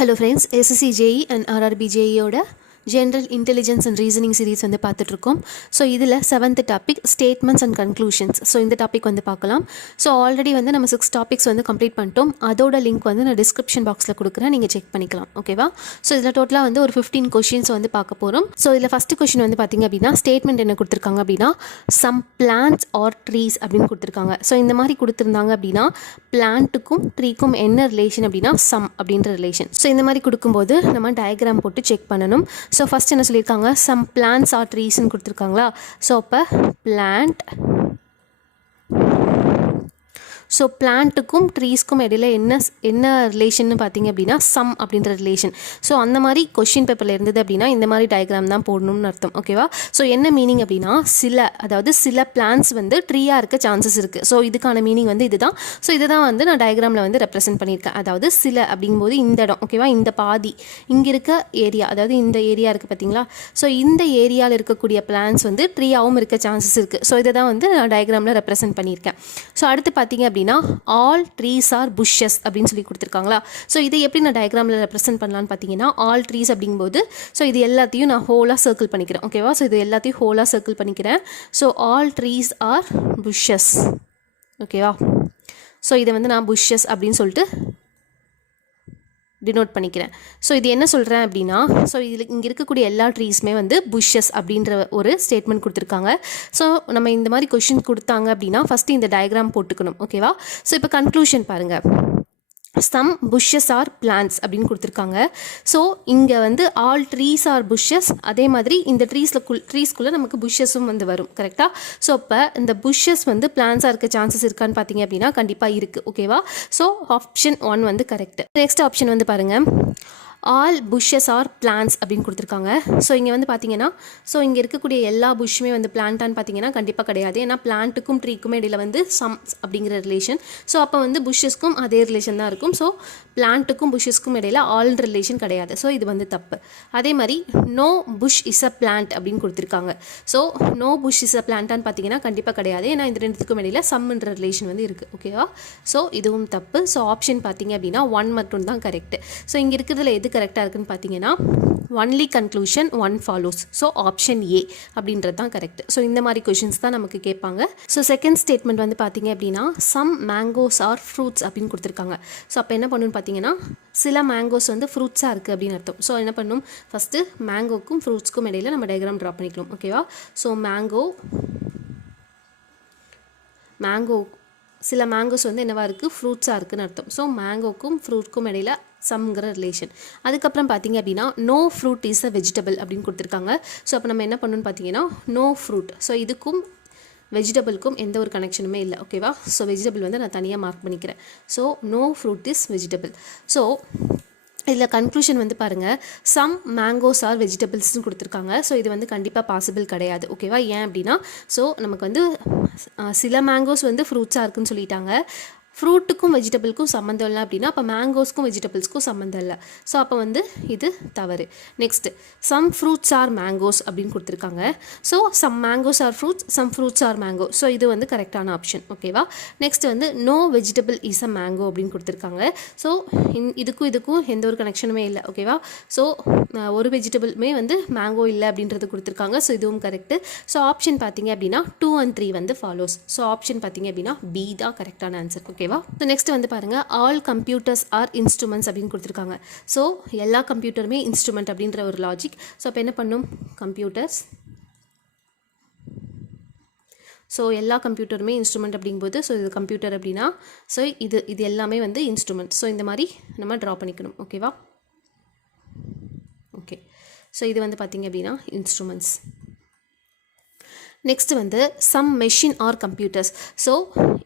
Hello friends, SSC JE and RRB JE oda General Intelligence and Reasoning series வந்து பார்த்துட்டு இருக்கோம். So இதில் 7th topic statements and conclusions. So இந்த topic வந்து பார்க்கலாம். ஸோ ஆல்ரெடி வந்து நம்ம 6 டாபிக்ஸ் வந்து கம்ப்ளீட் பண்ணிட்டோம். அதோட லிங்க் வந்து நான் டிஸ்கிரிப்ஷன் பாக்ஸில் கொடுக்குறேன், நீங்கள் செக் பண்ணிக்கலாம். ஓகேவா? ஸோ இதில் டோட்டலாக வந்து ஒரு 15 கொஷின்ஸ் வந்து பார்க்க போகிறோம். ஸோ இதில் ஃபஸ்ட்டு கொஷின் வந்து பார்த்திங்க அப்படின்னா ஸ்டேட்மெண்ட் என்ன கொடுத்துருக்காங்க அப்படின்னா சம் பிளான்ட்ஸ் ஆர் ட்ரீஸ் அப்படின்னு கொடுத்துருக்காங்க. ஸோ இந்த மாதிரி கொடுத்துருந்தாங்க அப்படின்னா பிளான்ட்டுக்கும் ட்ரீக்கும் என்ன ரிலேஷன் அப்படின்னா சம் அப்படின்ற ரிலேஷன். ஸோ இந்த மாதிரி கொடுக்கும்போது நம்ம டயக்ராம் போட்டு செக் பண்ணணும். ஸோ ஃபஸ்ட் என்ன சொல்லியிருக்காங்க, சம் பிளான்ட்ஸ் ஆர் ட்ரீஸ்ன்னு கொடுத்துருக்காங்களா. ஸோ அப்போ பிளான்ட், ஸோ பிளான்ட்டுக்கும் ட்ரீஸ்க்கும் இடையில என்ன ரிலேஷன் பார்த்தீங்க அப்படின்னா சம் அப்படின்ற ரிலேஷன். ஸோ அந்த மாதிரி கொஷின் பேப்பரில் இருந்தது அப்படின்னா இந்த மாதிரி டயக்ராம் தான் போடணும்னு அர்த்தம். ஓகேவா? ஸோ என்ன மீனிங் அப்படின்னா சில பிளான்ஸ் வந்து ட்ரீயாக இருக்க சான்சஸ் இருக்குது. ஸோ இதுக்கான மீனிங் வந்து இதுதான். ஸோ இதுதான் வந்து நான் டயக்ராமில் வந்து ரெப்ரசென்ட் பண்ணியிருக்கேன். அதாவது சில அப்படிங்கும்போது இந்த இடம், ஓகேவா, இந்த பாதி இங்கே இருக்க ஏரியா, அதாவது இந்த ஏரியா இருக்குது பார்த்தீங்களா. ஸோ இந்த ஏரியாவில் இருக்கக்கூடிய பிளான்ஸ் வந்து ட்ரீயாகவும் இருக்க சான்சஸ் இருக்குது. ஸோ இதை தான் வந்து நான் டயக்ராமில் ரெப்ரசென்ட் பண்ணியிருக்கேன். ஸோ அடுத்து பார்த்தீங்க அப்படின்னா ஆல் ட்ரீஸ் ஆர் புஷ்ஷஸ் அப்படின்னு சொல்லி கொடுத்துருக்காங்களா. ஸோ இதை எப்படி நான் டயக்ராமில் ரெப்ரசென்ட் பண்ணலான்னு பார்த்தீங்கன்னா ஆல் ட்ரீஸ் அப்படிங்கும்போது ஸோ இது எல்லாத்தையும் நான் ஹோலாக சர்க்கிள் பண்ணிக்கிறேன். ஓகேவா? ஸோ இது எல்லாத்தையும் ஹோலாக சர்க்கிள் பண்ணிக்கிறேன். So all trees are pushes. ஓகேவா? ஸோ இதை வந்து நான் புஷ்ஷஸ் அப்படின்னு சொல்லிட்டு டினோட் பண்ணிக்கிறேன். ஸோ இது என்ன சொல்கிறேன் அப்படின்னா ஸோ இதில் இங்கே இருக்கக்கூடிய எல்லா ட்ரீஸுமே வந்து புஷ்ஷஸ் அப்படின்ற ஒரு ஸ்டேட்மெண்ட் கொடுத்துருக்காங்க. ஸோ நம்ம இந்த மாதிரி கொஷின் கொடுத்தாங்க அப்படின்னா ஃபஸ்ட்டு இந்த டயக்ராம் போட்டுக்கணும். ஓகேவா? ஸோ இப்போ கன்க்ளூஷன் பாருங்கள். சம் புஷ்ஷஸ் ஆர் பிளான்ட்ஸ் அப்படின்னு கொடுத்துருக்காங்க. ஸோ இங்கே வந்து ஆல் ட்ரீஸ் ஆர் புஷ்ஷஸ், அதே மாதிரி இந்த ட்ரீஸ்குள்ளே நமக்கு புஷ்ஷஸும் வந்து வரும். கரெக்டாக? ஸோ அப்போ இந்த புஷ்ஷஸ் வந்து பிளான்ஸாக இருக்க சான்சஸ் இருக்கான்னு பார்த்தீங்க அப்படின்னா கண்டிப்பாக இருக்குது. ஓகேவா? ஸோ ஆப்ஷன் 1 வந்து கரெக்ட். நெக்ஸ்ட் ஆப்ஷன் வந்து பாருங்கள், ஆல் புஷ்ஷஸ் ஆர் பிளான்ஸ் அப்படின்னு கொடுத்துருக்காங்க. ஸோ இங்கே வந்து பார்த்தீங்கன்னா ஸோ இங்கே இருக்கக்கூடிய எல்லா புஷ்ஷுமே வந்து பிளான்ட்டான்னு பார்த்தீங்கன்னா கண்டிப்பாக கிடையாது. ஏன்னா பிளான்ட்டுக்கும் ட்ரீக்கும் இடையில் வந்து சம் அப்படிங்கிற ரிலேஷன். ஸோ அப்போ வந்து புஷ்ஷஸ்க்கும் அதே ரிலேஷன் தான் இருக்கும். ஸோ பிளான்ட்டுக்கும் புஷ்ஷஸ்க்கும் இடையில் ஆல் ரிலேஷன் கிடையாது. ஸோ இது வந்து தப்பு. அதே மாதிரி no bush is a plant அப்படின்னு கொடுத்துருக்காங்க. So no bush is a பிளான்ட்டான்னு பார்த்தீங்கன்னா கண்டிப்பாக கிடையாது. ஏன்னா இந்த ரெண்டுத்துக்கும் இடையில் சம்ன்ற ரிலேஷன் வந்து இருக்குது. ஓகேவா? ஸோ இதுவும் தப்பு. ஸோ ஆப்ஷன் பார்த்தீங்க அப்படின்னா 1 மட்டும் தான் கரெக்ட். ஸோ இங்கே இருக்கிறதுல எது கரெக்டாக இருக்குன்னு பார்த்தீங்கன்னா only conclusion 1 follows. So option A அப்படின்றது தான் கரெக்ட். ஸோ இந்த மாதிரி கொஷின்ஸ் தான் நமக்கு கேட்பாங்க. ஸோ செகண்ட் ஸ்டேட்மெண்ட் வந்து பார்த்தீங்க அப்படின்னா சம் மேங்கோஸ் ஆர் ஃப்ரூட்ஸ் அப்படின்னு கொடுத்துருக்காங்க. ஸோ அப்போ என்ன பண்ணணும்னு பார்த்தீங்கன்னா சில மேங்கோஸ் வந்து ஃப்ரூட்ஸாக இருக்குது அப்படின்னு அர்த்தம். ஸோ என்ன பண்ணணும், ஃபஸ்ட்டு மேங்கோக்கும் ஃப்ரூட்ஸ்க்கும் இடையில நம்ம டயக்ராம் ட்ரா பண்ணிக்கணும். ஓகேவா? ஸோ மேங்கோ சில மேங்கோஸ் வந்து என்னவா இருக்குது, ஃப்ரூட்ஸாக இருக்குதுன்னு அர்த்தம். ஸோ மேங்கோக்கும் ஃப்ரூட்க்கும் இடையில சம்ங்கிற ரிலேஷன். அதுக்கப்புறம் பார்த்தீங்க அப்படின்னா no fruit is a vegetable அப்படின்னு கொடுத்துருக்காங்க. ஸோ அப்போ நம்ம என்ன பண்ணணும்னு பார்த்தீங்கன்னா நோ ஃப்ரூட். ஸோ இதுக்கும் வெஜிடபிளுக்கும் எந்த ஒரு கனெக்ஷனுமே இல்லை. ஓகேவா? ஸோ வெஜிடபிள் வந்து நான் தனியாக மார்க் பண்ணிக்கிறேன். So no fruit is vegetable. So இதில் கன்க்ளூஷன் வந்து பாருங்கள், சம் மேங்கோஸ் ஆர் வெஜிடபிள்ஸ்னு கொடுத்துருக்காங்க. ஸோ இது வந்து கண்டிப்பாக பாசிபிள் கிடையாது. ஓகேவா? ஏன் அப்படின்னா ஸோ நமக்கு வந்து சில மேங்கோஸ் வந்து ஃப்ரூட்ஸாக இருக்குன்னு சொல்லிட்டாங்க. ஃப்ரூட்டுக்கும் வெஜிடபிளுக்கும் சம்மந்தம் இல்லை அப்படின்னா அப்போ மேங்கோஸ்க்கும் வெஜிடபிள்ஸ்க்கும் சம்மந்தம் இல்லை. ஸோ அப்போ வந்து இது தவறு. Next some fruits are mangoes அப்படின்னு கொடுத்துருக்காங்க. So some mangoes are fruits, some fruits are mango. So இது வந்து கரெக்டான ஆப்ஷன். ஓகேவா? நெக்ஸ்ட் வந்து no vegetable is a mango அப்படின்னு கொடுத்துருக்காங்க. ஸோ இதுக்கும் எந்த ஒரு கனெக்ஷனுமே இல்லை. ஓகேவா? ஸோ ஒரு வெஜிடபிளுமே வந்து மேங்கோ இல்லை அப்படின்றது கொடுத்துருக்காங்க. ஸோ இதுவும் கரெக்டு. ஸோ ஆப்ஷன் பார்த்தீங்க அப்படின்னா 2 and 3 வந்து ஃபாலோஸ். ஸோ ஆப்ஷன் பார்த்தீங்க அப்படின்னா பி தான் கரெக்டான ஆன்சர். ஓகேவா? ஸோ நெக்ஸ்ட் வந்து பாருங்கள், ஆல் கம்ப்யூட்டர்ஸ் ஆர் இன்ஸ்ட்ருமெண்ட்ஸ் அப்படின்னு கொடுத்துருக்காங்க. ஸோ எல்லா கம்ப்யூட்டருமே இன்ஸ்ட்ருமெண்ட் அப்படின்ற ஒரு லாஜிக். ஸோ அப்போ என்ன பண்ணும், கம்ப்யூட்டர்ஸ். ஸோ எல்லா கம்ப்யூட்டருமே இன்ஸ்ட்ருமெண்ட் அப்படிங்கும்போது ஸோ இது கம்ப்யூட்டர் அப்படின்னா ஸோ இது எல்லாமே வந்து இன்ஸ்ட்ருமெண்ட். ஸோ இந்த மாதிரி நம்ம ட்ரா பண்ணிக்கணும். ஓகேவா? ஓகே. ஸோ இது வந்து பார்த்திங்க அப்படின்னா இன்ஸ்ட்ருமெண்ட்ஸ். நெக்ஸ்ட் வந்து some machine are computers. So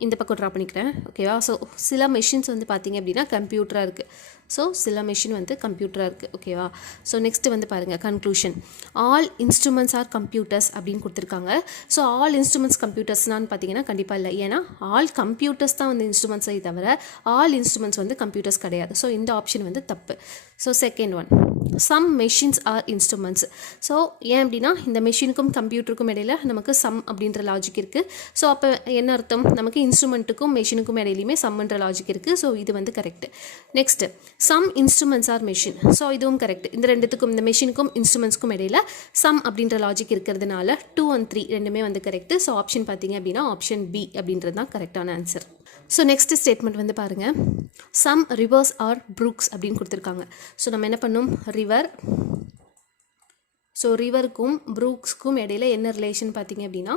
இந்த பக்கம் ட்ரா பண்ணிக்கிறேன். ஓகேவா? ஸோ சில மெஷின்ஸ் வந்து பார்த்திங்க அப்படின்னா கம்ப்யூட்டராக இருக்குது. ஸோ சில மெஷின் வந்து கம்ப்யூட்டராக இருக்குது. ஓகேவா? ஸோ நெக்ஸ்ட்டு வந்து பாருங்கள், conclusion all instruments are computers அப்படின்னு கொடுத்துருக்காங்க. ஸோ ஆல் இன்ஸ்ட்ருமெண்ட்ஸ் கம்ப்யூட்டர்ஸ்னான்னு பார்த்தீங்கன்னா கண்டிப்பாக இல்லை. ஏன்னா ஆல் கம்ப்யூட்டர்ஸ் தான் வந்து இன்ஸ்ட்ருமெண்ட்ஸை தவிர ஆல் இன்ஸ்ட்ருமெண்ட்ஸ் வந்து கம்ப்யூட்டர்ஸ் கிடையாது. ஸோ இந்த ஆப்ஷன் வந்து தப்பு. So second one some machines are instruments. So ஏன் அப்படின்னா இந்த மெஷினுக்கும் கம்ப்யூட்டருக்கும் இடையில நமக்கு சம் அப்படின்ற லாஜிக் இருக்குது. ஸோ அப்போ என்ன அர்த்தம், நமக்கு இன்ஸ்ட்ருமெண்ட்டுக்கும் மெஷினுக்கும் இடையிலையுமே சம்ன்ற லாஜிக் இருக்குது. ஸோ இது வந்து correct. Next some instruments are machine. So இதுவும் கரெக்ட். இந்த ரெண்டுத்துக்கும், இந்த மெஷினுக்கும் இன்ஸ்ட்ருமெண்ட்ஸ்க்கும் இடையில சம் அப்படின்ற லாஜிக் இருக்கிறதுனால 2 and 3 ரெண்டுமே வந்து கரெக்ட். ஸோ ஆப்ஷன் பார்த்தீங்க அப்படின்னா ஆப்ஷன் பி அப்படின்றது தான் கரெக்டான ஆன்சர். ஸோ நெக்ஸ்ட் ஸ்டேட்மெண்ட் வந்து பாருங்கள், சம் ரிவர்ஸ் ஆர் ப்ரூக்ஸ் அப்படின்னு கொடுத்துருக்காங்க. ஸோ நம்ம என்ன பண்ணோம், ரிவர், ஸோ ரிவருக்கும் ப்ரூக்ஸ்க்கும் இடையில என்ன ரிலேஷன் பார்த்தீங்க அப்படின்னா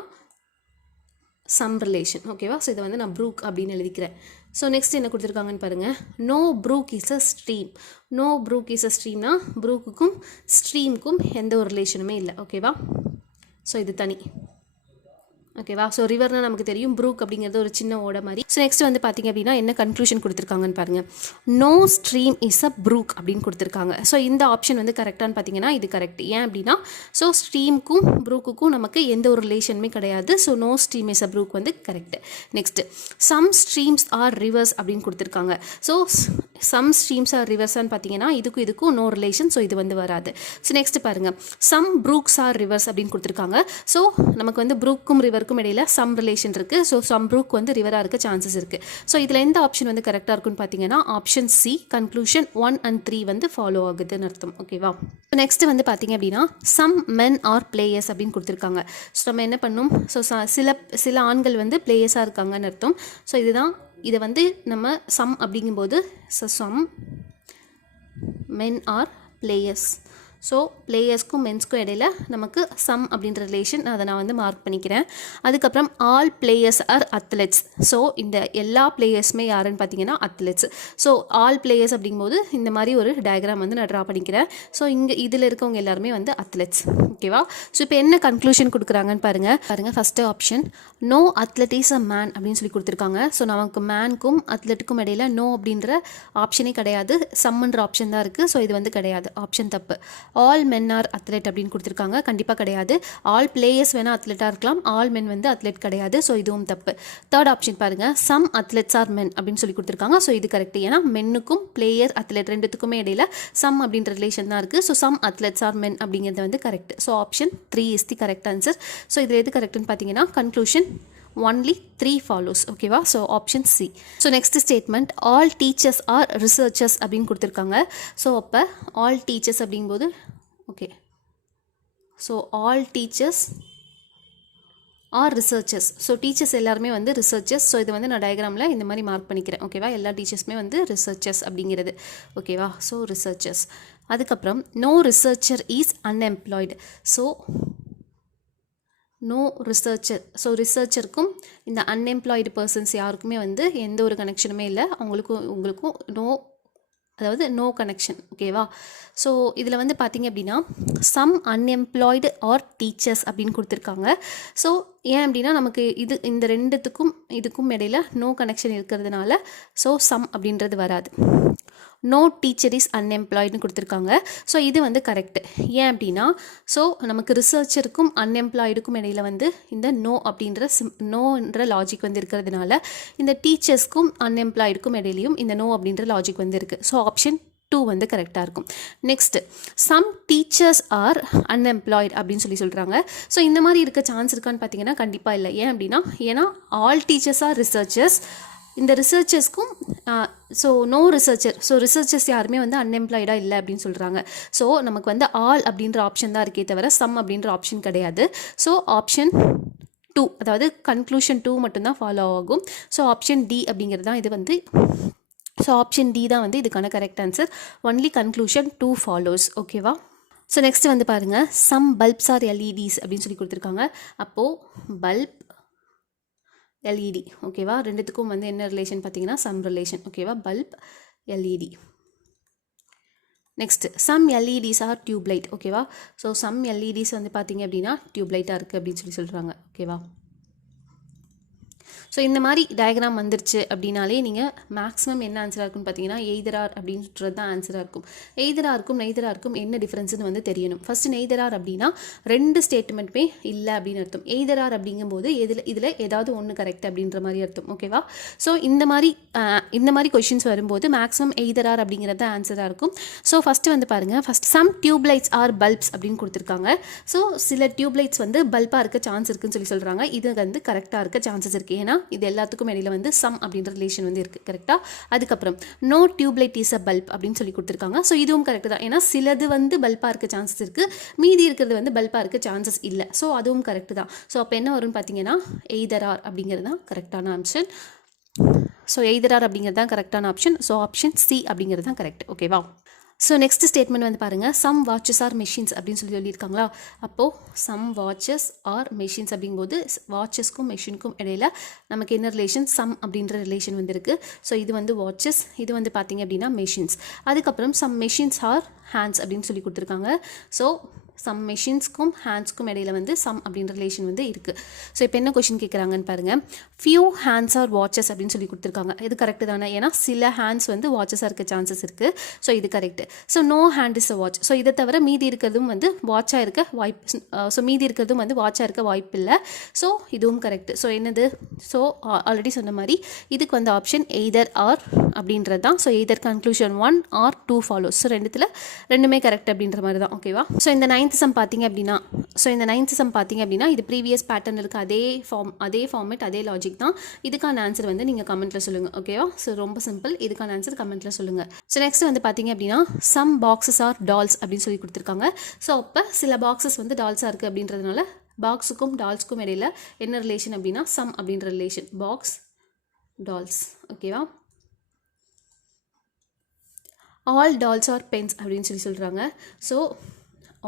சம் ரிலேஷன். ஓகேவா? ஸோ இதை வந்து நான் ப்ரூக் அப்படின்னு எழுதிக்கிறேன். ஸோ நெக்ஸ்ட் என்ன கொடுத்துருக்காங்கன்னு பாருங்கள், no brook is a stream. No brook is a ஸ்ட்ரீம்னா ப்ரூக்குக்கும் ஸ்ட்ரீமுக்கும் எந்த ஒரு ரிலேஷனுமே இல்லை. ஓகேவா? ஸோ இது தனி. ஓகேவா? ஸோ ரிவர்னா நமக்கு தெரியும், ப்ரூக் அப்படிங்கிறது ஒரு சின்ன ஓட மாதிரி. ஸோ நெக்ஸ்ட் வந்து பார்த்தீங்க அப்படின்னா என்ன கன்க்ளூஷன் கொடுத்துருக்காங்கன்னு பாருங்கள், no stream is a brook அப்படின்னு கொடுத்துருக்காங்க. ஸோ இந்த ஆப்ஷன் வந்து கரெக்டானு பார்த்தீங்கன்னா இது கரெக்ட். ஏன் அப்படின்னா ஸோ ஸ்ட்ரீமுக்கும் ப்ரூக்குக்கும் நமக்கு எந்த ஒரு ரிலேஷனுமே கிடையாது. So no stream is a brook வந்து correct. Next some streams are rivers அப்படின்னு கொடுத்துருக்காங்க. ஸோ சம் ஸ்ட்ரீம்ஸ் ஆர் ரிவர்ஸ்ன்னு பார்த்தீங்கன்னா இதுக்கும் நோ ரிலேஷன். ஸோ இது வந்து வராது. ஸோ நெக்ஸ்ட் பாருங்கள், சம் ப்ரூக்ஸ் ஆர் ரிவர்ஸ் அப்படின்னு கொடுத்துருக்காங்க. ஸோ நமக்கு வந்து ப்ரூக்கும் ரிவருக்கும் இடையில சம் ரிலேஷன் இருக்குது. ஸோ சம் ப்ரூக் வந்து ரிவராக இருக்க சான்சஸ் இருக்குது. ஸோ இதில் எந்த ஆப்ஷன் வந்து கரெக்டாக இருக்குன்னு பார்த்தீங்கன்னா ஆப்ஷன் சி, கன்க்ளூஷன் 1 and 3 வந்து ஃபாலோ ஆகுதுன்னு அர்த்தம். ஓகேவா? நெக்ஸ்ட் வந்து பார்த்தீங்க அப்படின்னா சம் மென் ஆர் பிளேயர்ஸ் அப்படின்னு கொடுத்துருக்காங்க. ஸோ நம்ம என்ன பண்ணணும், ஸோ சில ஆண்கள் வந்து பிளேயர்ஸாக இருக்காங்கன்னு அர்த்தம். ஸோ இதுதான், இதை வந்து நம்ம சம் அப்படிங்கும்போது some men are players. So பிளேயர்ஸ்க்கும் மென்ஸ்க்கும் இடையில நமக்கு சம் அப்படின்ற ரிலேஷன், அதை நான் வந்து மார்க் பண்ணிக்கிறேன். அதுக்கப்புறம் all players R athletes. So இந்த எல்லா பிளேயர்ஸுமே யாருன்னு பார்த்தீங்கன்னா அத்லெட்ஸ். ஸோ ஆல் பிளேயர்ஸ் அப்படிங்கும்போது இந்த மாதிரி ஒரு டயக்ராம் வந்து நான் ட்ரா பண்ணிக்கிறேன். ஸோ இங்கே இதில் இருக்கவங்க எல்லாருமே வந்து அத்லெட்ஸ். ஓகேவா? ஸோ இப்போ என்ன கன்க்ளூஷன் கொடுக்குறாங்கன்னு பாருங்கள். First option no athlete is a man அப்படின்னு சொல்லி கொடுத்துருக்காங்க. ஸோ நமக்கு மேனுக்கும் அத்லெட்டுக்கும் இடையில நோ அப்படின்ற ஆப்ஷனே கிடையாது, சம்ன்ற ஆப்ஷன் தான் இருக்குது. ஸோ இது வந்து கிடையாது, ஆப்ஷன் தப்பு. ஆல் மென் ஆர் அத்லெட் அப்படின்னு கொடுத்துருக்காங்க, கண்டிப்பாக கிடையாது. ஆல் பிளேயர்ஸ் வேணால் அத்லெட்டாக இருக்கலாம், ஆல் மென் வந்து அத்லெட் கிடையாது. ஸோ இதுவும் தப்பு. தேர்ட் ஆப்ஷன் பாருங்கள், சம் அத்லெட்ஸ் ஆர் மென் அப்படின்னு சொல்லி கொடுத்துருக்காங்க. ஸோ இது கரெக்ட். ஏன்னா மென்னுக்கும் பிளேயர் அத்லெட் ரெண்டுத்துக்குமே இடையில சம் அப்படின்ற ரிலேஷன் தான் இருக்குது. ஸோ சம் அத்லெட்ஸ் ஆர் மென் அப்படிங்கிறது வந்து correct. So option 3 is the correct answer. So இதில் எது கரெக்ட்னு பார்த்தீங்கன்னா கன்க்ளூஷன் only 3 follows. ஓகேவா? So option C. So next statement all teachers are researchers அப்படின்னு கொடுத்துருக்காங்க. ஸோ அப்போ ஆல் டீச்சர்ஸ் அப்படிங்கும்போது okay, so all teachers are researchers. So teachers எல்லாருமே வந்து ரிசர்ச்சர்ஸ். ஸோ இது வந்து நான் டயக்ராமில் இந்த மாதிரி மார்க் பண்ணிக்கிறேன். ஓகேவா? எல்லா டீச்சர்ஸுமே வந்து ரிசர்ச்சர்ஸ் அப்படிங்கிறது. ஓகேவா? So researchers. அதுக்கப்புறம் no researcher is unemployed. So no researcher. So ரிசர்ச்சருக்கும் இந்த அன்எம்ப்ளாய்டு பர்சன்ஸ் யாருக்குமே வந்து எந்த ஒரு கனெக்ஷனுமே இல்லை. உங்களுக்கும் நோ, அதாவது நோ கனெக்ஷன். ஓகேவா? ஸோ இதில் வந்து பார்த்தீங்க அப்படின்னா சம் அன்எம்ப்ளாய்டு ஆர் டீச்சர்ஸ் அப்படின்னு கொடுத்துருக்காங்க. ஸோ ஏன் அப்படின்னா நமக்கு இந்த இதுக்கும் இடையில நோ கனெக்ஷன் இருக்கிறதுனால ஸோ சம் அப்படின்றது வராது. நோ டீச்சர் இஸ் அன்எம்ப்ளாய்டுன்னு கொடுத்துருக்காங்க. ஸோ இது வந்து கரெக்ட். ஏன் அப்படின்னா ஸோ நமக்கு ரிசர்ச்சருக்கும் அன்எம்ப்ளாய்டுக்கும் இடையில வந்து இந்த நோ அப்படின்ற நோன்ற லாஜிக் வந்து இருக்கிறதுனால இந்த டீச்சர்ஸ்க்கும் அன்எம்ப்ளாய்டுக்கும் இடையிலையும் இந்த நோ அப்படின்ற லாஜிக் வந்து இருக்குது. ஸோ ஆப்ஷன் 2 வந்து கரெக்டாக இருக்கும். Next sum teachers are unemployed அப்படின்னு சொல்கிறாங்க. ஸோ இந்த மாதிரி இருக்க சான்ஸ் இருக்கான்னு பார்த்தீங்கன்னா கண்டிப்பாக இல்லை. ஏன் அப்படின்னா ஆல் டீச்சர்ஸ் ஆர் ரிசர்ச்சர்ஸ். இந்த ரிசர்ச்சர்ஸ்க்கும் so no researcher. So researchers யாருமே வந்து அன்எம்ப்ளாய்டாக இல்லை அப்படின்னு சொல்கிறாங்க. ஸோ நமக்கு வந்து ஆல் அப்படின்ற ஆப்ஷன் தான் இருக்கே தவிர சம் அப்படின்ற ஆப்ஷன் கிடையாது. ஸோ ஆப்ஷன் 2, அதாவது கன்க்ளூஷன் 2 மட்டும்தான் ஃபாலோ ஆகும். ஸோ ஆப்ஷன் டி அப்படிங்கிறது தான் இது வந்து. ஸோ ஆப்ஷன் டி தான் வந்து இதுக்கான correct answer. Only conclusion 2 follows. ஓகேவா? ஸோ நெக்ஸ்ட் வந்து பாருங்கள், சம் பல்ப்ஸ் ஆர் எல்இடிஸ் அப்படின்னு சொல்லி கொடுத்துருக்காங்க. அப்போது பல்ப் எல்இடி. ஓகேவா? ரெண்டுத்துக்கும் வந்து என்ன ரிலேஷன் பார்த்தீங்கன்னா சம் ரிலேஷன். ஓகேவா? Bulb LED. Next some LEDs are tube light. ஓகேவா? ஸோ சம் எல்இடிஸ் வந்து பார்த்தீங்க அப்படின்னா டியூப்லைட்டாக இருக்குது அப்படின்னு சொல்கிறாங்க. ஓகேவா? ஸோ இந்த மாதிரி டயக்ராம் வந்துருச்சு அப்படின்னாலே நீங்கள் மேக்ஸிமம் என்ன ஆன்சராக இருக்குன்னு பார்த்தீங்கன்னா எய்தர் ஆர் அப்படின்றது தான் ஆன்சராக இருக்கும். எய்தராக இருக்கும் நெய்தராக இருக்கும் என்ன டிஃப்ரென்ஸ்னு வந்து தெரியணும். ஃபஸ்ட்டு நெய்தர் ஆர் அப்படின்னா 2 ஸ்டேட்மெண்ட்டுமே இல்லை அப்படின்னு அர்த்தம். எய்தர் ஆர் அப்படிங்கும்போது இதில் ஏதாவது ஒன்று கரெக்ட் அப்படின்ற மாதிரி அர்த்தம். ஓகேவா? ஸோ இந்த மாதிரி கொஷின்ஸ் வரும்போது மேக்ஸிமம் எய்தர் ஆர் அப்படிங்கிறது தான் ஆன்சராக இருக்கும். ஸோ ஃபஸ்ட்டு வந்து பாருங்கள், first some tube lights are bulbs அப்படின்னு கொடுத்துருக்காங்க. ஸோ சில டியூப்லைட்ஸ் வந்து பல்பாக இருக்க சான்ஸ் இருக்குன்னு சொல்கிறாங்க. இது வந்து கரெக்டாக இருக்க சான்சஸ் இருக்குது. ஏன்னா இது எல்லாத்துக்கும் இடையில வந்து சம் அப்படின்ற ரிலேஷன் வந்து இருக்குது. கரெக்டாக? அதுக்கப்புறம் no tube light is a bulb அப்படின்னு சொல்லி கொடுத்துருக்காங்க. ஸோ இதுவும் கரெக்ட் தான். ஏன்னா சிலது வந்து பல்பாக இருக்க சான்சஸ் இருக்குது, மீதி இருக்கிறது வந்து பல்பாக இருக்க சான்சஸ் இல்லை. ஸோ அதுவும் கரெக்ட் தான். ஸோ அப்போ என்ன வரும்னு பார்த்தீங்கன்னா எய்தர் ஆர் அப்படிங்கிறது தான் கரெக்டான ஆப்ஷன். ஸோ எய்தர் ஆர் அப்படிங்கிறது தான் கரெக்டான ஆப்ஷன். ஸோ ஆப்ஷன் சி அப்படிங்கிறது தான் கரெக்ட். ஓகேவா? ஸோ நெக்ஸ்ட் ஸ்டேட்மெண்ட் வந்து பாருங்கள், சம் வாட்சஸ் ஆர் மெஷின்ஸ் அப்படின்னு சொல்லியிருக்காங்களா. அப்போது சம் வாட்சஸ் ஆர் மெஷின்ஸ் அப்படிங்கும்போது வாட்சஸ்க்கும் மெஷினுக்கும் இடையில நமக்கு என்ன ரிலேஷன், சம் அப்படின்ற ரிலேஷன் வந்து இருக்குது. ஸோ இது வந்து வாட்சஸ், இது வந்து பார்த்திங்க அப்படின்னா மெஷின்ஸ். அதுக்கப்புறம் சம் மெஷின்ஸ் ஆர் ஹேண்ட்ஸ் அப்படின்னு சொல்லி கொடுத்துருக்காங்க. ஸோ சம் மெஷின்ஸ்க்கும் ஹேண்ட்ஸ்க்கும் இடையில வந்து சம் அப்படின்ற ரிலேஷன் வந்து இருக்குது. ஸோ இப்போ என்ன கொஷின் கேட்குறாங்கன்னு பாருங்கள், ஃபியூ ஹேண்ட்ஸ் ஆர் வாட்சஸ் அப்படின்னு சொல்லி கொடுத்துருக்காங்க. இது கரெக்டு தானே? ஏன்னா சில ஹேண்ட்ஸ் வந்து வாட்சஸாக இருக்க சான்சஸ் இருக்குது. ஸோ இது correct. So no hand is a watch. So இதை தவிர மீதி இருக்கிறதும் வந்து வாட்சாக இருக்க வாய்ப்பு, ஸோ மீதி இருக்கிறதும் வந்து வாட்சாக இருக்க வாய்ப்பு இல்லை. ஸோ இதுவும் கரெக்டு. ஸோ என்னது? ஸோ ஆல்ரெடி சொன்ன மாதிரி இதுக்கு வந்து ஆப்ஷன் எய்தர் ஆர் அப்படின்றது தான். So either conclusion 1 or 2 follows. So ரெண்டுமே கரெக்ட் அப்படின்ற மாதிரி தான். ஓகேவா? ஸோ இந்த 9th சம் பார்த்தீங்க அப்படின்னா இது ப்ரீவியஸ் பேட்டர்ன் இருக்குது, அதே ஃபார்மேட், அதே லாஜிக் தான். இதுக்கான ஆன்சர் வந்து நீங்கள் கமெண்ட்டில் சொல்லுங்கள். ஓகேவா? ஸோ ரொம்ப சிம்பிள். இதுக்கான ஆன்சர் கமெண்ட்டில் சொல்லுங்கள். ஸோ நெக்ஸ்ட் வந்து பார்த்தீங்க அப்படின்னா சம் பாக்ஸஸ் ஆர் டால்ஸ் அப்படின்னு சொல்லி கொடுத்துருக்காங்க. ஸோ அப்போ சில பாக்ஸஸ் வந்து டால்ஸாக இருக்குது அப்படின்றதுனால பாக்ஸுக்கும் டால்ஸ்க்கும் இடையில என்ன ரிலேஷன் அப்படின்னா சம் அப்படின்ற ரிலேஷன், பாக்ஸ் டால்ஸ். ஓகேவா? ஆல் டால்ஸ் ஆர் பென்ஸ் அப்படின்னு சொல்லி சொல்கிறாங்க. So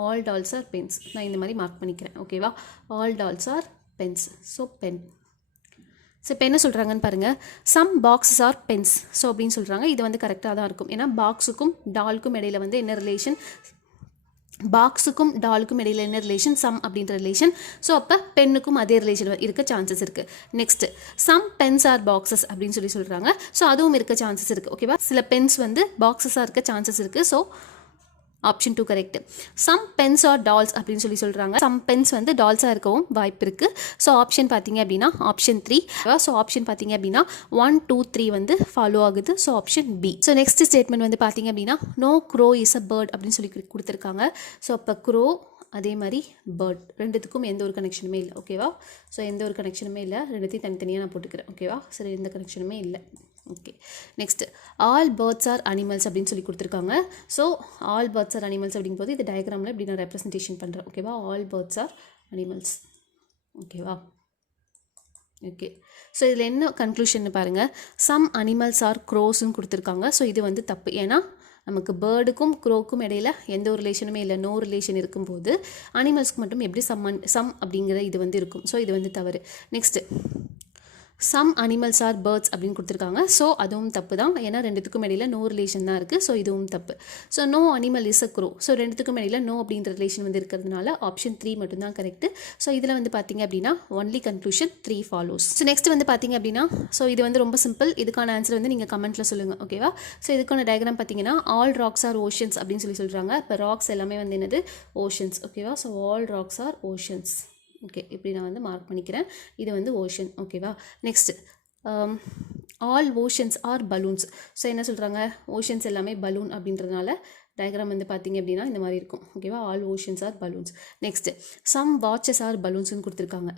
all dolls are pens நான் இந்த மாதிரி மார்க் பண்ணிக்கிறேன். ஓகேவா? All dolls are pens. So pen. So இப்போ என்ன சொல்கிறாங்கன்னு பாருங்கள், some boxes are pens. So அப்படின்னு சொல்கிறாங்க. இது வந்து கரெக்டாக தான் இருக்கும். ஏன்னா பாக்ஸுக்கும் டால்க்கும் இடையில வந்து என்ன ரிலேஷன், பாக்ஸுக்கும் டாலுக்கும் இடையில என்ன ரிலேஷன், சம் அப்படின்ற ரிலேஷன். ஸோ அப்போ பென்னுக்கும் அதே ரிலேஷன் இருக்க சான்சஸ் இருக்குது. Next some pens are boxes அப்படின்னு சொல்லி சொல்கிறாங்க. ஸோ அதுவும் இருக்க சான்சஸ் இருக்குது. ஓகேவா? சில பென்ஸ் வந்து பாக்ஸஸாக இருக்க சான்சஸ் இருக்குது. So option 2 correct. Some pens are dolls அப்படின்னு சொல்லி சொல்கிறாங்க. சம் பென்ஸ் வந்து டால்ஸாக இருக்கவும் வாய்ப்பு இருக்குது. ஸோ ஆப்ஷன் பார்த்தீங்க அப்படின்னா ஆப்ஷன் 3. ஸோ ஆப்ஷன் பார்த்தீங்க அப்படின்னா 1, 2, 3 வந்து ஃபாலோ ஆகுது. So option B. So next statement வந்து பார்த்தீங்க அப்படின்னா no crow is a bird அப்படின்னு சொல்லி கொடுத்துருக்காங்க. ஸோ அப்போ க்ரோ அதே மாதிரி பேர்ட் ரெண்டுத்துக்கும் எந்த ஒரு கனெக்ஷனுமே இல்லை. ஓகேவா? ஸோ எந்த ஒரு கனெக்ஷனுமே இல்லை. ரெண்டுத்தையும் தனித்தனியாக நான் போட்டுக்கிறேன். ஓகேவா? சரி, எந்த கனெக்ஷனுமே இல்லை. Okay. Next all birds are animals அப்படின்னு சொல்லி கொடுத்துருக்காங்க. So all birds are animals அப்படிங்கும்போது இது டயக்ராமில் இப்படி நான் ரெப்ரசன்டேஷன் பண்ணுறேன். ஓகேவா? All birds are animals. ஓகேவா? ஓகே. ஸோ இதில் என்ன கன்க்ளூஷன் பாருங்கள், சம் அனிமல்ஸ் ஆர் க்ரோஸ்ன்னு கொடுத்துருக்காங்க. ஸோ இது வந்து தப்பு. ஏன்னா நமக்கு பேர்டுக்கும் க்ரோக்கும் இடையில எந்த ஒரு ரிலேஷனுமே இல்லை, நோ ரிலேஷன் இருக்கும்போது அனிமல்ஸ்க்கு மட்டும் எப்படி சம் அப்படிங்கிற இது வந்து இருக்கும். ஸோ இது வந்து தவறு. Next some animals are birds அப்படின்னு கொடுத்துருக்காங்க. ஸோ அதுவும் தப்பு தான். ஏன்னா ரெண்டுத்துக்கும் இடையில நோ ரிலேஷன் தான் இருக்குது. ஸோ இதுவும் தப்பு. So no animal is a crow. So ரெண்டுத்துக்கும் இடையில நோ அப்படின்ற ரிலேஷன் வந்து இருக்கிறதுனால ஆப்ஷன் 3 மட்டும்தான் கரெக்ட். ஸோ இதில் வந்து பார்த்தீங்க அப்படின்னா only conclusion 3 follows. So next வந்து பார்த்தீங்க அப்படின்னா ஸோ இது வந்து ரொம்ப சிம்பிள். இதுக்கான ஆன்சர் வந்து நீங்கள் கமெண்ட்டில் சொல்லுங்கள். ஓகேவா? ஸோ இதுக்கான டயக்ராம் பார்த்தீங்கன்னா ஆல் ராக்ஸ் ஆர் ஓஷன்ஸ் அப்படின்னு சொல்லி சொல்கிறாங்க. இப்போ ராக்ஸ் எல்லாமே வந்து என்னது, ஓஷன்ஸ். ஓகேவா? So all rocks are oceans. Okay, இப்படி நான் வந்து மார்க் பண்ணிக்கிறேன். இது வந்து ஓஷன். ஓகேவா? Next all oceans are balloons. So என்ன சொல்கிறாங்க, ஓஷன்ஸ் எல்லாமே பலூன் அப்படின்றதுனால டயக்ராம் வந்து பார்த்திங்க அப்படின்னா இந்த மாதிரி இருக்கும். ஓகேவா? All oceans are balloons. Next some watches are பலூன்ஸ்னு கொடுத்துருக்காங்க.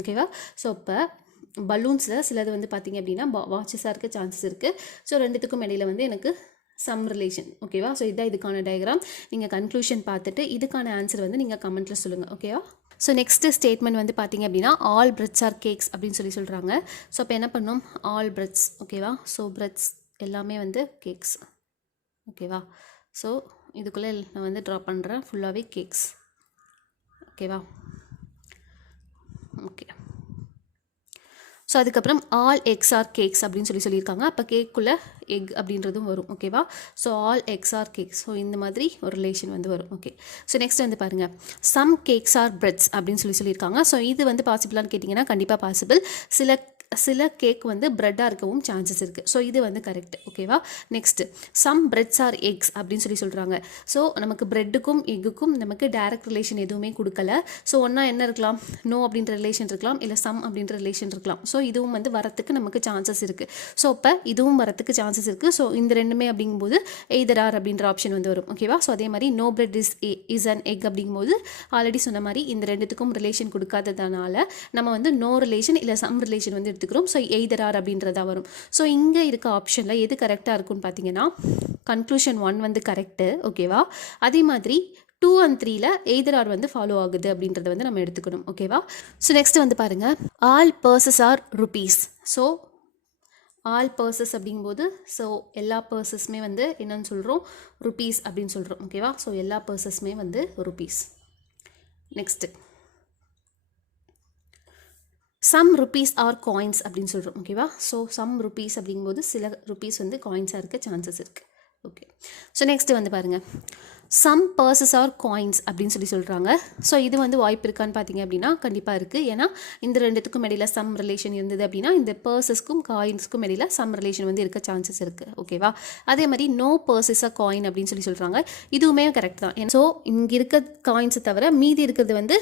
ஓகேவா? ஸோ இப்போ பலூன்ஸில் சிலது வந்து பார்த்திங்க அப்படின்னா வாட்சஸாக இருக்க சான்சஸ் இருக்குது. ஸோ ரெண்டுத்துக்கும் இடையில வந்து எனக்கு சம் ரிலேஷன். ஓகேவா? ஸோ இதுதான் இதுக்கான டயக்ராம். நீங்கள் கன்க்ளூஷன் பார்த்துட்டு இதுக்கான ஆன்சர் வந்து நீங்கள் கமெண்ட்டில் சொல்லுங்கள். ஓகேவா? ஸோ நெக்ஸ்ட்டு ஸ்டேட்மெண்ட் வந்து பார்த்திங்க அப்படின்னா ஆல் பிரெட்ஸ் ஆர் கேக்ஸ் அப்படின்னு சொல்லி சொல்கிறாங்க. ஸோ இப்போ என்ன பண்ணோம், ஆல் பிரெட்ஸ். ஓகேவா? ஸோ பிரெட்ஸ் எல்லாமே வந்து கேக்ஸ். ஓகேவா? ஸோ இதுக்குள்ளே நான் வந்து ட்ரா பண்ணுறேன், ஃபுல்லாகவே கேக்ஸ். ஓகேவா? ஓகே. ஸோ அதுக்கப்புறம் ஆல் எக்ஸ் ஆர் கேக்ஸ் அப்படின்னு சொல்லியிருக்காங்க. அப்போ கேக்குள்ளே எக் அப்படின்றதும் வரும். ஓகேவா? So all eggs are cakes. So இந்த மாதிரி ஒரு ரிலேஷன் வந்து வரும். ஓகே. ஸோ நெக்ஸ்ட் வந்து பாருங்கள், சம் கேக்ஸ் ஆர் பிரெட்ஸ் அப்படின்னு சொல்லியிருக்காங்க. ஸோ இது வந்து பாசிபிளான்னு கேட்டிங்கன்னா கண்டிப்பாக பாசிபிள். சில கேக் வந்து பிரெட்டாக இருக்கவும் சான்சஸ் இருக்குது. ஸோ இது வந்து கரெக்ட். ஓகேவா? Next some breads are eggs அப்படின்னு சொல்கிறாங்க. ஸோ நமக்கு பிரெட்டுக்கும் எக்குக்கும் நமக்கு டைரக்ட் ரிலேஷன் எதுவுமே கொடுக்கல. ஸோ ஒன்றா என்ன இருக்கலாம், நோ அப்படின்ற ரிலேஷன் இருக்கலாம், இல்லை சம் அப்படின்ற ரிலேஷன் இருக்கலாம். ஸோ இதுவும் வந்து வரத்துக்கு நமக்கு சான்சஸ் இருக்குது. ஸோ அப்போ இதுவும் வரத்துக்கு சான்சஸ் இருக்குது. ஸோ இந்த ரெண்டுமே அப்படிங்கும்போது எய்தர் ஆர் அப்படின்ற ஆப்ஷன் வந்து வரும். ஓகேவா? ஸோ அதே மாதிரி no bread is an egg அப்படிங்கும்போது ஆல்ரெடி சொன்ன மாதிரி இந்த ரெண்டுத்துக்கும் ரிலேஷன் கொடுக்காததுனால நம்ம வந்து நோ ரிலேஷன் இல்லை சம் ரிலேஷன் வந்து எடுத்துக்கிறோம். ஸோ எய்தர் ஆர் அப்படின்றதா வரும். ஸோ இங்கே இருக்க ஆப்ஷனில் எது கரெக்டாக இருக்குன்னு பார்த்தீங்கன்னா கன்க்ளூஷன் 1 வந்து கரெக்டு. ஓகேவா? அதே மாதிரி 2 and 3ல எய்தர் ஆர் வந்து ஃபாலோ ஆகுது அப்படின்றத வந்து நம்ம எடுத்துக்கணும். ஓகேவா? ஸோ நெக்ஸ்ட் வந்து பாருங்கள், all purses are rupees. So all purses அப்படிங்கும்போது ஸோ எல்லா பர்சஸ்மே வந்து என்னன்னு சொல்கிறோம், ருபீஸ் அப்படின்னு சொல்கிறோம். ஓகேவா? ஸோ எல்லா பர்சஸ்மே வந்து rupees. Next some rupees are coins அப்படின்னு சொல்கிறோம். ஓகேவா? ஸோ சம் ருபீஸ் அப்படிங்கும்போது சில ருபீஸ் வந்து காயின்ஸாக இருக்க சான்சஸ் இருக்குது. ஓகே. ஸோ நெக்ஸ்ட்டு வந்து பாருங்கள், சம் பர்சஸ் ஆர் காயின்ஸ் அப்படின்னு சொல்கிறாங்க. ஸோ இது வந்து வாய்ப்பு இருக்கான்னு பார்த்தீங்க அப்படின்னா கண்டிப்பாக இருக்குது. ஏன்னா இந்த ரெண்டுத்துக்கும் இடையில சம் ரிலேஷன் இருந்தது அப்படின்னா இந்த பர்சஸ்க்கும் காயின்ஸ்க்கும் இடையில சம் ரிலேஷன் வந்து இருக்க சான்சஸ் இருக்குது. ஓகேவா? அதே மாதிரி நோ பர்சஸ் ஆர் காயின் அப்படின்னு சொல்கிறாங்க. இதுவுமே கரெக்ட் தான். ஸோ இங்கே இருக்க காயின்ஸை தவிர மீதி இருக்கிறது வந்து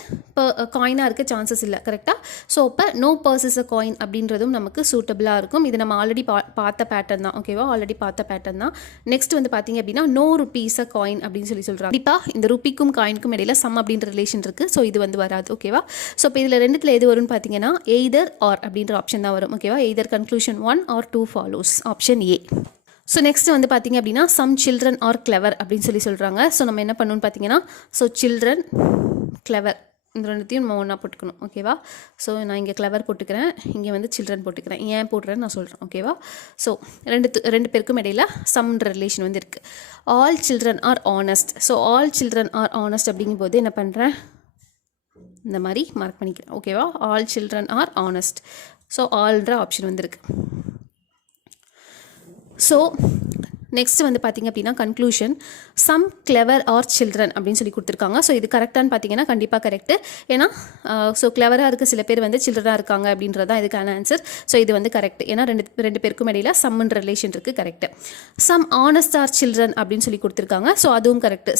காயினாக இருக்க சான்சஸ் இல்லை. கரெக்டாக? ஸோ இப்போ நோ பர்சஸ் ஆர் காயின் அப்படின்றதும் நமக்கு சூட்டபிளாக இருக்கும். இது நம்ம ஆல்ரெடி பார்த்த பேட்டர்ன் தான். ஓகேவா? ஆல்ரெடி பார்த்த பேட்டர்ன் தான். நெக்ஸ்ட் வந்து பார்த்தீங்க அப்படின்னா நோ ருபீஸ் ஆர் காயின் அப்படின்னு சொல்கிறாங்க. கண்டிப்பாக இந்த ருபிக்கும் காயினுக்கும் இடையில சம் அப்படின்ற ரிலேஷன் இருக்குது. ஸோ இது வந்து வராது. ஓகேவா? ஸோ இப்போ இதில் ரெண்டுத்தில் எது வரும்னு பார்த்தீங்கன்னா எய்தர் ஆர் அப்படின்ற ஆப்ஷன் தான் வரும். ஓகேவா? Either conclusion 1 or 2 follows. Option A. So next வந்து பார்த்தீங்க அப்படின்னா சம் சில்ட்ரன் ஆர் கிளவர் அப்படின்னு சொல்கிறாங்க. ஸோ நம்ம என்ன பண்ணணும்னு பார்த்தீங்கன்னா ஸோ சில்ட்ரன் கிளவர் இந்த ரெண்டுத்தையும் நம்ம ஒன்றா போட்டுக்கணும். ஓகேவா? ஸோ நான் இங்கே கிளவர் போட்டுக்கிறேன், இங்கே வந்து சில்ட்ரன் போட்டுக்கிறேன். ஏன் போடுறேன்னு நான் சொல்கிறேன். ஓகேவா? ஸோ ரெண்டு பேருக்கும் இடையில சம்ன்ற ரிலேஷன் வந்து இருக்குது. All children are honest. So all children are honest அப்படிங்கும்போது என்ன பண்ணுறேன், இந்த மாதிரி மார்க் பண்ணிக்கிறேன். ஓகேவா? All children are honest. So ஆல்ன்ற ஆப்ஷன் வந்துருக்கு. ஸோ நெக்ஸ்ட் வந்து பார்த்தீங்க அப்படின்னா conclusion some clever are children அப்படின்னு கொடுத்துருக்காங்க. ஸோ இது கரெக்டானு பார்த்தீங்கன்னா கண்டிப்பாக கரெக்டு. ஏன்னா ஸோ கிளவராக இருக்க சில பேர் வந்து சில்ட்ரனாக இருக்காங்க அப்படின்றது தான் இதுக்கான ஆன்சர். ஸோ இது வந்து கரெக்ட். ஏன்னா ரெண்டு பேருக்கும் இடையில சம்ன்ற ரிலேஷன் இருக்குது. Correct. Some honest are children அப்படின்னு கொடுத்துருக்காங்க. ஸோ அதுவும் கரெக்டு.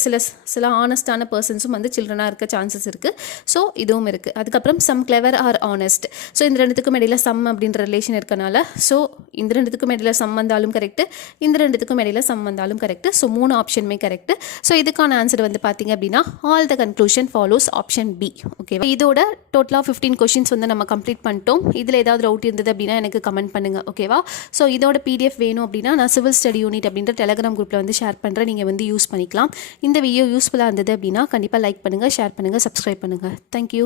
சில ஆனஸ்டான பர்சன்ஸும் வந்து சில்ட்ரனாக இருக்க சான்சஸ் இருக்குது. ஸோ இதுவும் இருக்குது. அதுக்கப்புறம் some clever are honest. So இந்த ரெண்டுத்துக்கும் இடையில சம் அப்படின்ற ரிலேஷன் இருக்கனால ஸோ இந்த ரெண்டுத்துக்கும் இடையில சம் வந்தாலும் கரெக்டு, இந்த ரெண்டுத்துக்கும் இடையில சம் வந்தாலும் கரெக்ட். ஸோ 3 ஆப்ஷனுமே கரெக்ட். ஸோ இதுக்கான ஆன்சர் வந்து பார்த்தீங்க அப்படின்னா all the conclusion follows option B. ஓகேவா? இதோட டோட்டலாக 15 கொஷின்ஸ் வந்து நம்ம கம்ப்ளீட் பண்ணிட்டோம். இதில் ஏதாவது டவுட் இருந்தது அப்படின்னா எனக்கு கமெண்ட் பண்ணுங்கள். ஓகேவா? ஸோ இதோட PDF வேணும் அப்படின்னா நான் சிவில் ஸ்டடி யூனிட் அப்படின்ற டெலிகிராம் குரூப்பில் வந்து ஷேர் பண்ணுறேன். நீங்கள் வந்து யூஸ் பண்ணிக்கலாம். இந்த வீடியோ யூஸ்ஃபுல்லாக இருந்தது அப்படின்னா கண்டிப்பாக லைக் பண்ணுங்கள், ஷேர் பண்ணுங்கள், சப்ஸ்கிரைப் பண்ணுங்கள். தேங்க்யூ.